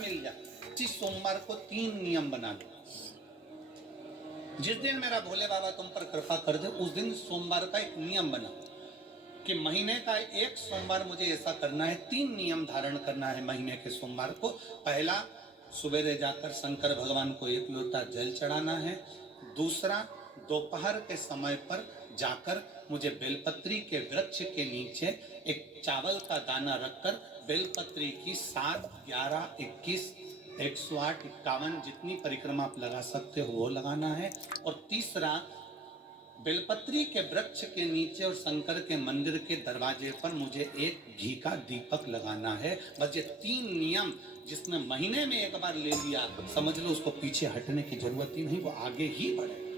मिल जाए। इस सोमवार को 3 नियम बना लो। जिस दिन मेरा भोले बाबा तुम पर कृपा कर दे उस दिन सोमवार का एक नियम बना कि महीने का एक सोमवार मुझे ऐसा करना है, 3 नियम धारण करना है महीने के सोमवार को। पहला, सुबेरे जाकर शंकर भगवान को 1 लोटा जल चढ़ाना है। दूसरा, दोपहर के समय पर जाकर मुझे बेलपत्री के वृक्ष के नीचे एक चावल का दाना रखकर बेलपत्री की 7, 11, 21, 108, 51 जितनी परिक्रमा आप लगा सकते हो वो लगाना है। और तीसरा, बेलपत्री के वृक्ष के नीचे और शंकर के मंदिर के दरवाजे पर मुझे एक घी का दीपक लगाना है। बस ये 3 नियम जिसने महीने में एक बार ले लिया, समझ लो उसको पीछे हटने की जरूरत ही नहीं, वो आगे ही बढ़े।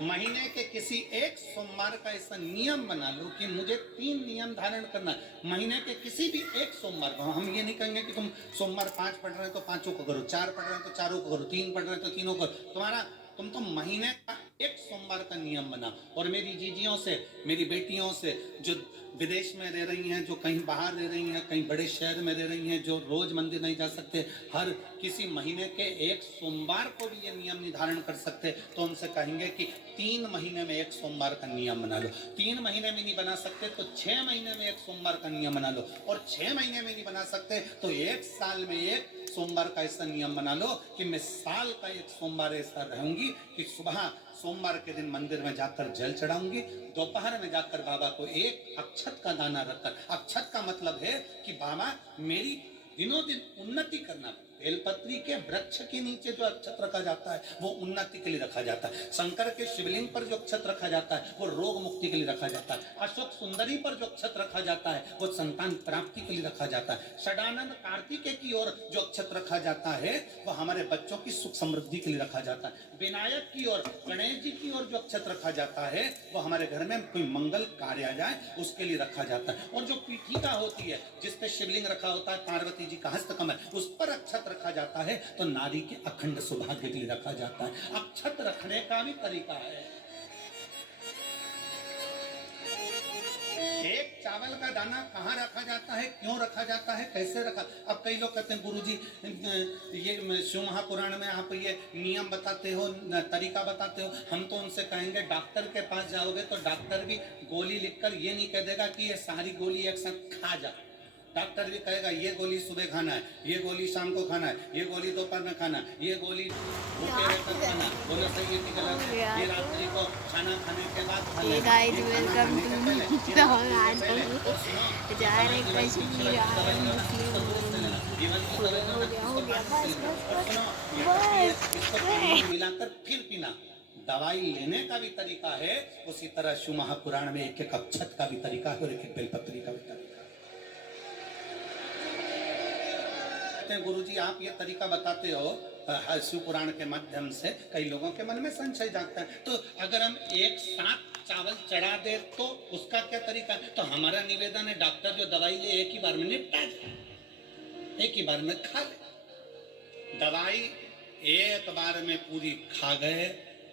महीने के किसी एक सोमवार का ऐसा नियम बना लो कि मुझे 3 नियम धारण करना है महीने के किसी भी एक सोमवार को। हम ये नहीं कहेंगे कि तुम सोमवार 5 पढ़ रहे हो तो 5 को करो, 4 पढ़ रहे हो तो 4 को करो, 3 पढ़ रहे हो तो 3 को करो। तुम तो महीने का एक सोमवार का नियम बना। और मेरी जीजियों से, मेरी बेटियों से जो विदेश में रह रही हैं, जो कहीं बाहर रह रही हैं, कहीं बड़े शहर में रह रही हैं, जो रोज मंदिर नहीं जा सकते, हर किसी महीने के एक सोमवार को भी ये नियम निर्धारण कर सकते, तो उनसे कहेंगे कि 3 महीने में एक सोमवार का नियम बना लो। 3 महीने में नहीं बना सकते तो 6 महीने में एक सोमवार का नियम बना लो। और 6 महीने में नहीं बना सकते तो 1 साल में एक सोमवार का ऐसा नियम बना लो कि मैं साल का एक सोमवार ऐसा रहूंगी कि सुबह सोमवार के दिन मंदिर में जाकर जल चढ़ाऊंगी, दोपहर में जाकर बाबा को एक अक्षत का दाना रखकर, अक्षत का मतलब है कि बाबा मेरी दिनों दिन उन्नति करना। बेलपत्री के वृक्ष के नीचे जो अक्षत रखा जाता है वो उन्नति के लिए रखा जाता है। शंकर के शिवलिंग पर जो अक्षत रखा जाता है वो रोग मुक्ति के लिए रखा जाता है। अशोक सुंदरी पर जो अक्षत रखा जाता है वो संतान प्राप्ति के लिए रखा जाता है। षडानंद कार्तिकेय की ओर जो अक्षत रखा जाता है वो हमारे बच्चों की सुख समृद्धि के लिए रखा जाता है। विनायक की ओर, गणेश जी की ओर जो अक्षत रखा जाता है वो हमारे घर में कोई मंगल कार्य आ जाए उसके लिए रखा जाता है। और जो पीठिका होती है जिसपे शिवलिंग रखा होता है, पार्वती जी का हस्तकमल, उस पर अक्षत रखा जाता है तो नारी के अखंड सौभाग्य के लिए रखा जाता है। अक्षत रखने का भी तरीका है। एक चावल का दाना कहाँ रखा जाता है, क्यों रखा जाता है, कैसे रखा। अब कई लोग कहते हैं गुरुजी ये शिव महापुराण में आप ये नियम बताते हो, तरीका बताते हो। हम तो उनसे कहेंगे डॉक्टर के पास जाओगे तो डॉक्टर भी गोली लिखकर ये नहीं कह देगा कि ये सारी गोली एक साथ खा जा। डॉक्टर भी कहेगा ये गोली सुबह खाना है, ये गोली शाम को खाना है, ये गोली दोपहर में खाना, ये गोली भूखे रहकर खाना, बोलो सही है कि गलत है, ये रात्रि को खाना खाने के बाद खाना, ये गाइस वेलकम टू मिलाकर फिर पीना। दवाई लेने का भी तरीका है, उसी तरह शिव महापुराण में एक एक अक्षत का भी तरीका है और एक एक बेलपत्री का भी तरीका है। गुरुजी आप ये तरीका बताते हो शिव पुराण के माध्यम से, कई लोगों के मन में संशय जागता है, तो अगर हम एक साथ चावल चढ़ा दे तो उसका क्या तरीका है। तो हमारा निवेदन है डॉक्टर जो दवाई ले एक ही बार में निपटा जाए, एक ही बार में खा ले। दवाई एक बार में पूरी खा गए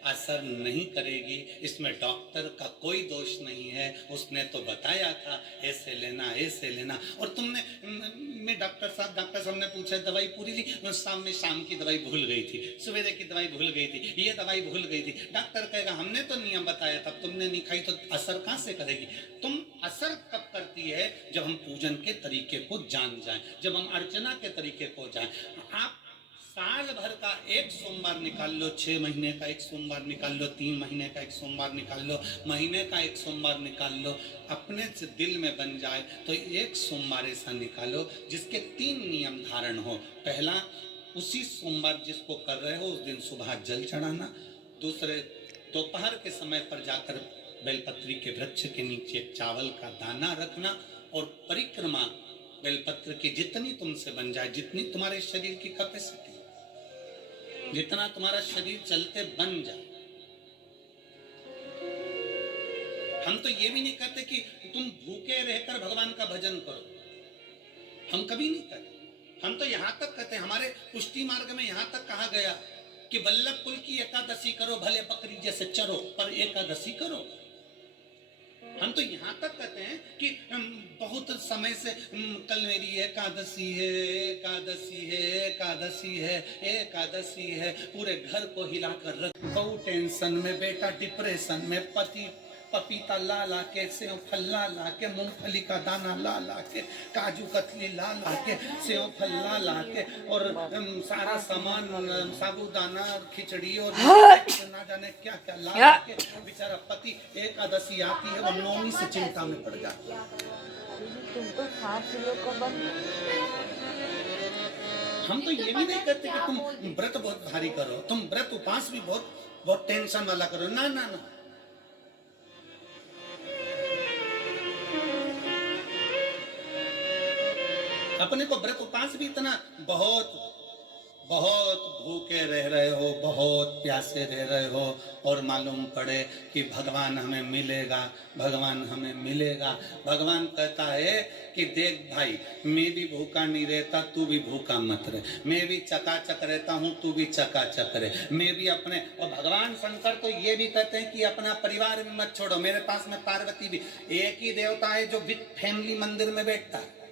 असर नहीं करेगी, इसमें डॉक्टर का कोई दोष नहीं है। उसने तो बताया था ऐसे लेना ऐसे लेना, और तुमने मैं डॉक्टर साहब ने पूछा दवाई पूरी ली, शाम की दवाई भूल गई थी, सवेरे की दवाई भूल गई थी, ये दवाई भूल गई थी। डॉक्टर कहेगा हमने तो नियम बताया था, तुमने नहीं खाई तो असर कहाँ से करेगी। तुम असर कब करती है जब हम पूजन के तरीके को जान जाएं, जब हम अर्चना के तरीके को जाएं। आप साल भर का एक सोमवार निकाल लो, 6 महीने का एक सोमवार निकाल लो, 3 महीने का एक सोमवार निकाल लो, महीने का एक सोमवार निकाल लो, अपने से दिल में बन जाए तो एक सोमवार ऐसा निकालो जिसके 3 नियम धारण हो। पहला, उसी सोमवार जिसको कर रहे हो उस दिन सुबह जल चढ़ाना। दूसरे, दोपहर के समय पर जाकर बेलपत्री के वृक्ष के नीचे एक चावल का दाना रखना। और परिक्रमा बेलपत्र की जितनी तुमसे बन जाए, जितनी तुम्हारे शरीर की कैपेसिटी, जितना तुम्हारा शरीर चलते बन जाए। हम तो ये भी नहीं कहते कि तुम भूखे रहकर भगवान का भजन करो, हम कभी नहीं कहते। हम तो यहां तक कहते हैं, हमारे पुष्टि मार्ग में यहां तक कहा गया कि वल्लभ कुल की एकादशी करो, भले बकरी जैसे चरो पर एकादशी करो। हम तो यहाँ तक कहते हैं कि बहुत समय से कल मेरी एकादशी है, एकादशी है, एकादशी है, एकादशी है, पूरे घर को हिलाकर रख। बहू टेंशन में, बेटा डिप्रेशन में, पति पपीता ला ला के, सेव फल ला ला के, मूंगफली का दाना ला ला के, काजू कतली ला ला के, सेव फल ला ला के, और सारा सामान, साबूदाना, खिचड़ी और ना जाने क्या क्या ला ला के, बेचारा पति एकादशी आती है वो नौमी से चिंता में पड़ जाता है। हम तो ये भी नहीं कहते कि तुम व्रत बहुत भारी करो, तुम व्रत उपास भी बहुत बहुत टेंशन वाला करो, ना ना ना। अपने को व्रत उपास भी इतना बहुत बहुत भूखे रह रहे हो, बहुत प्यासे रह रहे हो, और मालूम पड़े कि भगवान हमें मिलेगा, भगवान हमें मिलेगा। भगवान कहता है कि देख भाई, मैं भी भूखा नहीं रहता, तू भी भूखा मत रहे, मैं भी चकाचक रहता हूँ, तू भी चकाचक रहे, मैं भी अपने। और भगवान शंकर तो ये भी कहते हैं कि अपना परिवार भी मत छोड़ो। मेरे पास में पार्वती भी, एक ही देवता है जो विद फैमिली मंदिर में बैठता है।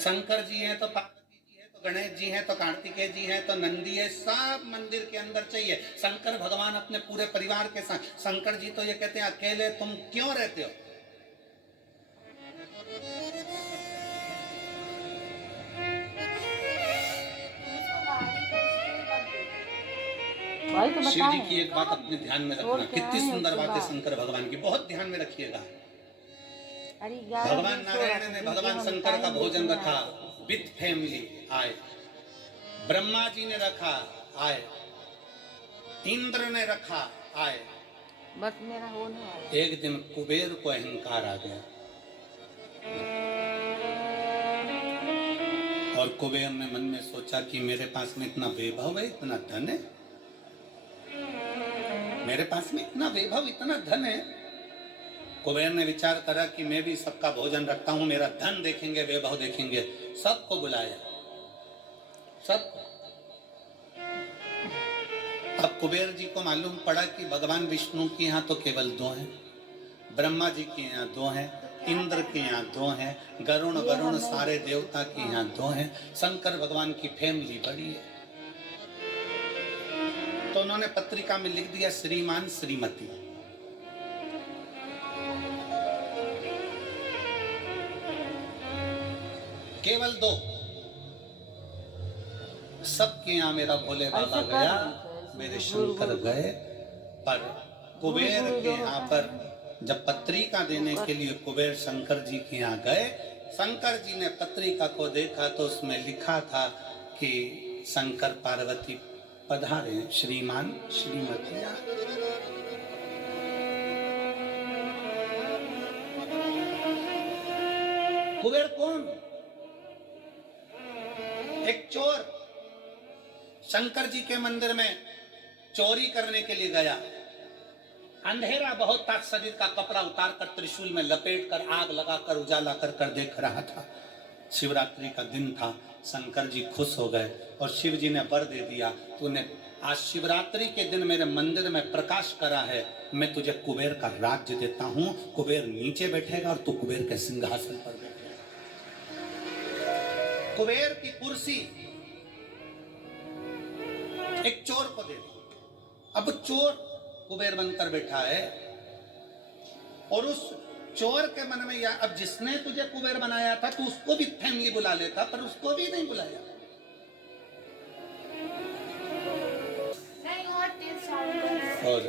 शंकर जी हैं तो पार्वती जी है, तो गणेश जी हैं, तो कार्तिकेय जी हैं, तो नंदी है, सब मंदिर के अंदर चाहिए। शंकर भगवान अपने पूरे परिवार के साथ। शंकर जी तो ये कहते हैं अकेले तुम क्यों रहते हो? शिव जी की एक बात अपने ध्यान में रखना, कितनी सुंदर बात है शंकर भगवान की, बहुत ध्यान में रखिएगा। भगवान नारायण ने भगवान शंकर का भोजन रखा, विद फैमिली आए। ब्रह्मा जी ने रखा, आए। इंद्र ने रखा, आए। बस मेरा हो नहीं आया। एक दिन कुबेर को अहंकार आ गया, और कुबेर ने मन में सोचा कि मेरे पास में इतना वैभव है, इतना धन है, मेरे पास में इतना वैभव, इतना धन है। कुबेर ने विचार करा कि मैं भी सबका भोजन रखता हूं, मेरा धन देखेंगे, वैभव देखेंगे। सबको बुलाया, सबको। अब कुबेर जी को मालूम पड़ा कि भगवान विष्णु के यहाँ तो केवल 2 हैं, ब्रह्मा जी के यहाँ 2 हैं, इंद्र के यहाँ 2 हैं, गरुण सारे देवता के यहाँ 2 हैं, शंकर भगवान की फैमिली बड़ी है। तो उन्होंने पत्रिका में लिख दिया, श्रीमान श्रीमती। केवल 2। सबके यहाँ मेरा भोले बाबा गया, मेरे शंकर गए, पर कुबेर के यहाँ पर जब पत्रिका देने के लिए कुबेर शंकर जी के यहाँ गए, शंकर जी ने पत्रिका को देखा तो उसमें लिखा था कि शंकर पार्वती पधारे, श्रीमान श्रीमती। कुबेर कौन? एक चोर शंकर जी के मंदिर में चोरी करने के लिए गया। अंधेरा बहुत था, शरीर का कपड़ा उतार कर त्रिशूल में लपेट कर आग लगाकर उजाला कर कर देख रहा था। शिवरात्रि का दिन था, शंकर जी खुश हो गए और शिव जी ने वर दे दिया, तूने आज शिवरात्रि के दिन मेरे मंदिर में प्रकाश करा है, मैं तुझे कुबेर का राज्य देता हूं। कुबेर नीचे बैठेगा और तू कुबेर के सिंहासन पर बैठेगा। कुबेर की कुर्सी एक चोर को दे दी। अब चोर कुबेर बनकर बैठा है, और उस चोर के मन में, या अब जिसने तुझे कुबेर बनाया था तो उसको भी फैमिली बुला लेता, पर उसको भी नहीं बुलाया। और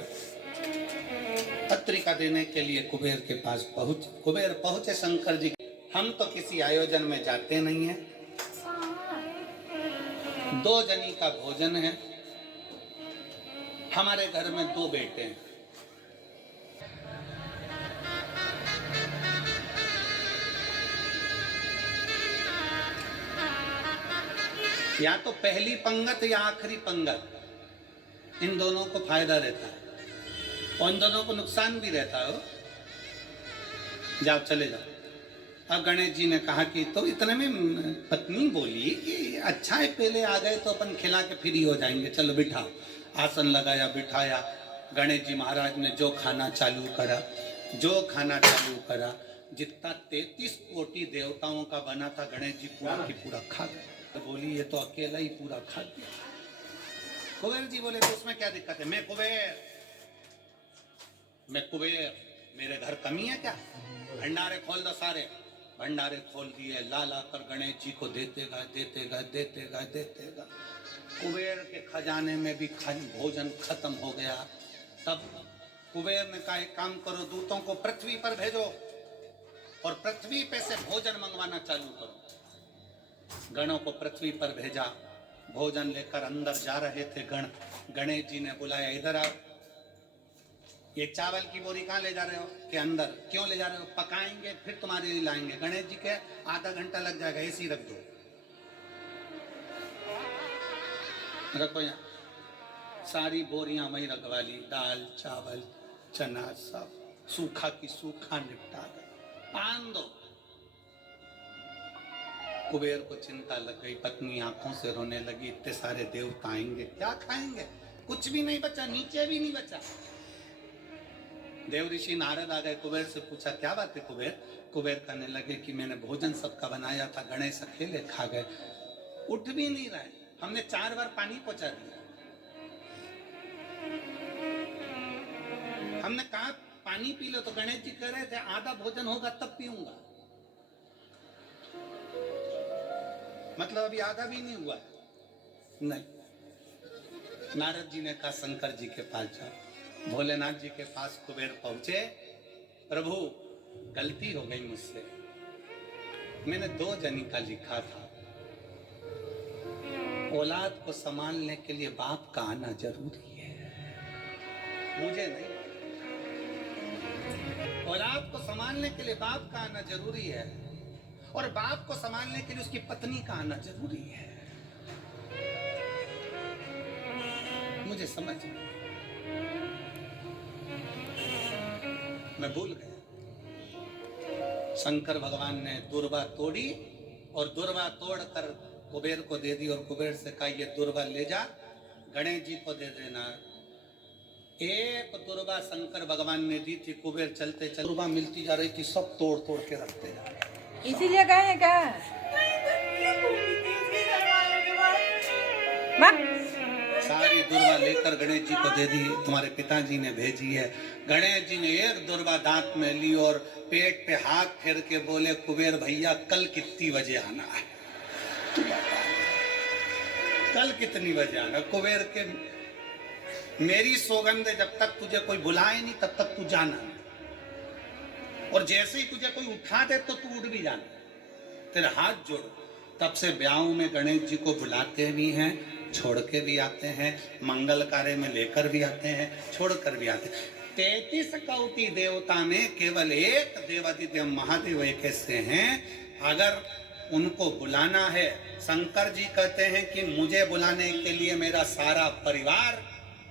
पत्रिका देने के लिए कुबेर के पास कुबेर पहुंचे शंकर जी। हम तो किसी आयोजन में जाते नहीं हैं, 2 जनी का भोजन है, हमारे घर में 2 बेटे हैं। या तो पहली पंगत या आखिरी पंगत, इन दोनों को फायदा रहता है और इन दोनों को नुकसान भी रहता है। जाओ चले जाओ। अब गणेश जी ने कहा कि तो इतने में पत्नी बोली कि अच्छा है, पहले आ गए तो अपन खिला के फ्री हो जाएंगे, चलो बिठाओ। आसन लगाया, बिठाया। गणेश जी महाराज ने जो खाना चालू करा, जो खाना चालू करा, जितना 33 कोटि देवताओं का बना था गणेश जी पूरा की पूरा खा गए। तो बोली ये तो अकेला ही पूरा खा गया। कुबेर जी बोले तो उसमें क्या दिक्कत है, मैं कुबेर, मेरे घर कमी है क्या? भंडारे खोल दो सारे। भंडारे खोल दिए, ला ला कर गणेश जी को देते गए। कुबेर के खजाने में भी भोजन खत्म हो गया। तब कुबेर ने कहा एक काम करो, दूतों को पृथ्वी पर भेजो और पृथ्वी पे से भोजन मंगवाना चालू करो। गणों को पृथ्वी पर भेजा, भोजन लेकर अंदर जा रहे थे गण। गणेश जी ने बुलाया, इधर आओ। ये चावल की बोरी कहाँ ले जा रहे हो? कि अंदर। क्यों ले जा रहे हो? पकाएंगे फिर तुम्हारे लिए लाएंगे। गणेश जी के आधा घंटा लग जाएगा, ऐसी रख दो। रखो यहाँ। सारी बोरियां वहीं रखवा ली, दाल चावल चना सब सूखा की सूखा निपटा गए। पान दो। कुबेर को चिंता लग गई, पत्नी आंखों से रोने लगी, इतने सारे देवता आएंगे क्या खाएंगे? कुछ भी नहीं बचा, नीचे भी नहीं बचा। देव ऋषि नारद आ गए, कुबेर से पूछा क्या बात है कुबेर? कुबेर कहने लगे कि मैंने भोजन सबका बनाया था, गणेश अकेले खा गए, उठ भी नहीं रहे, हमने 4 बार पानी पहुंचा दिया। हमने कहा पानी पी लो तो गणेश जी कह रहे थे आधा भोजन होगा तब पीऊंगा। मतलब अभी आधा भी नहीं हुआ। नहीं। नारद जी ने कहा शंकर जी के पास जाओ। भोलेनाथ जी के पास कुबेर पहुंचे। प्रभु गलती हो गई मुझसे, मैंने 2 जनी का लिखा था। औलाद को संभालने के लिए बाप का आना जरूरी है, मुझे नहीं। औलाद को संभालने के लिए बाप का आना जरूरी है और बाप को संभालने के लिए उसकी पत्नी का आना जरूरी है। मुझे समझ नहीं, मैं भूल गया। शंकर भगवान ने दुर्वा तोड़ी और दुर्वा तोड़कर कुबेर को दे दी और कुबेर से कहा ये दुर्वा ले जा, गणेश जी को दे देना। एक दुर्वा शंकर भगवान ने दी थी, कुबेर चलते चलते दुर्वा मिलती जा रही थी, सब तोड़ तोड़ के रखते जा रहे। इसीलिए गए क्या? सारी दुर्वा लेकर गणेश जी को दे दी, तुम्हारे पिताजी ने भेजी है। गणेश जी ने एक दुर्वा दांत में ली और पेट पे हाथ फेर के बोले कुबेर भैया कल कितनी बजे आना है? कल कितनी बजे आना? कुबेर के मेरी सौगंध है, जब तक तुझे कोई बुलाए नहीं तब तक तू जाना, और जैसे ही तुझे कोई उठा दे तो तू उठ भी जाना, तेरे हाथ जोड़। तब से ब्याह में गणेश जी को बुलाते भी हैं, छोड़ के भी आते हैं, मंगल कार्य में लेकर भी आते हैं, छोड़ कर भी आते हैं। 33 कोटि देवता में केवल एक देवादिदेव महादेव एक ऐसे हैं, अगर उनको बुलाना है, शंकर जी कहते हैं कि मुझे बुलाने के लिए मेरा सारा परिवार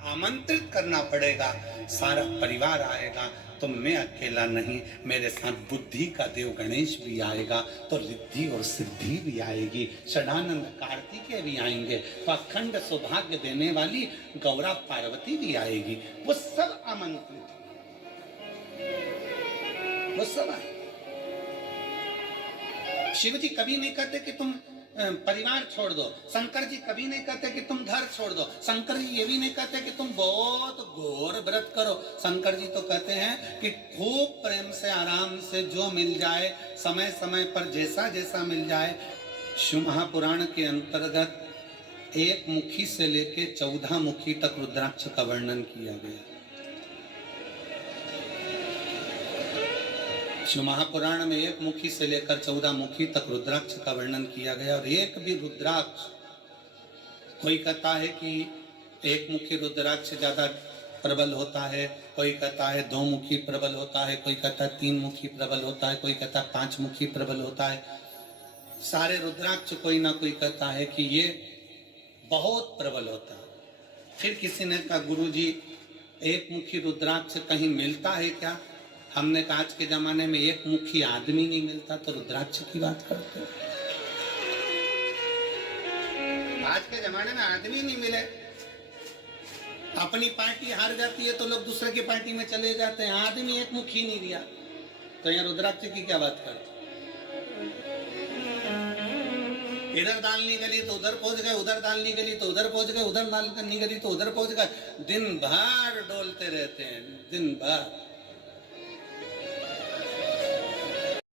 आमंत्रित करना पड़ेगा, सारा परिवार आएगा, तो मैं अकेला नहीं, मेरे साथ बुद्धि का देव गणेश भी आएगा, तो रिद्धि और सिद्धि भी आएगी, षडानंद कार्तिकेय भी आएंगे, तो अखंड सौभाग्य देने वाली गौरा पार्वती भी आएगी। वो सब आमंत्रित, वो सब आए। शिव जी कभी नहीं कहते कि तुम परिवार छोड़ दो, शंकर जी कभी नहीं कहते कि तुम घर छोड़ दो, शंकर जी ये भी नहीं कहते कि तुम बहुत घोर व्रत करो। शंकर जी तो कहते हैं कि खूब प्रेम से आराम से जो मिल जाए, समय समय पर जैसा जैसा मिल जाए। शिव महापुराण के अंतर्गत 1 मुखी से लेके 14 मुखी तक रुद्राक्ष का वर्णन किया गया। शिव महापुराण में 1 मुखी से लेकर 14 मुखी तक रुद्राक्ष का वर्णन किया गया, और एक भी रुद्राक्ष, कोई कहता है कि 1 मुखी रुद्राक्ष ज्यादा प्रबल होता है, कोई कहता है 2 मुखी प्रबल होता है, कोई कहता है 3 मुखी प्रबल होता है, कोई कहता है 5 मुखी प्रबल होता है। सारे रुद्राक्ष कोई ना कोई कहता है कि ये बहुत प्रबल होता है। फिर किसी ने कहा गुरुजी 1 मुखी रुद्राक्ष कहीं मिलता है क्या? हमने कहा आज के जमाने में 1 मुखी आदमी नहीं मिलता तो रुद्राक्ष की बात करते हैं। आज के जमाने में आदमी नहीं मिले अपनी पार्टी हार जाती है तो लोग दूसरे की पार्टी में चले जाते हैं। आदमी एक मुखी नहीं दिया तो यहाँ रुद्राक्ष की क्या बात करते? इधर दाल नहीं गली तो उधर पहुंच गए, उधर दाल नहीं गली तो उधर पहुंच गए, उधर दाल नहीं गली तो उधर पहुंच गए। दिन भर डोलते रहते हैं, दिन भर।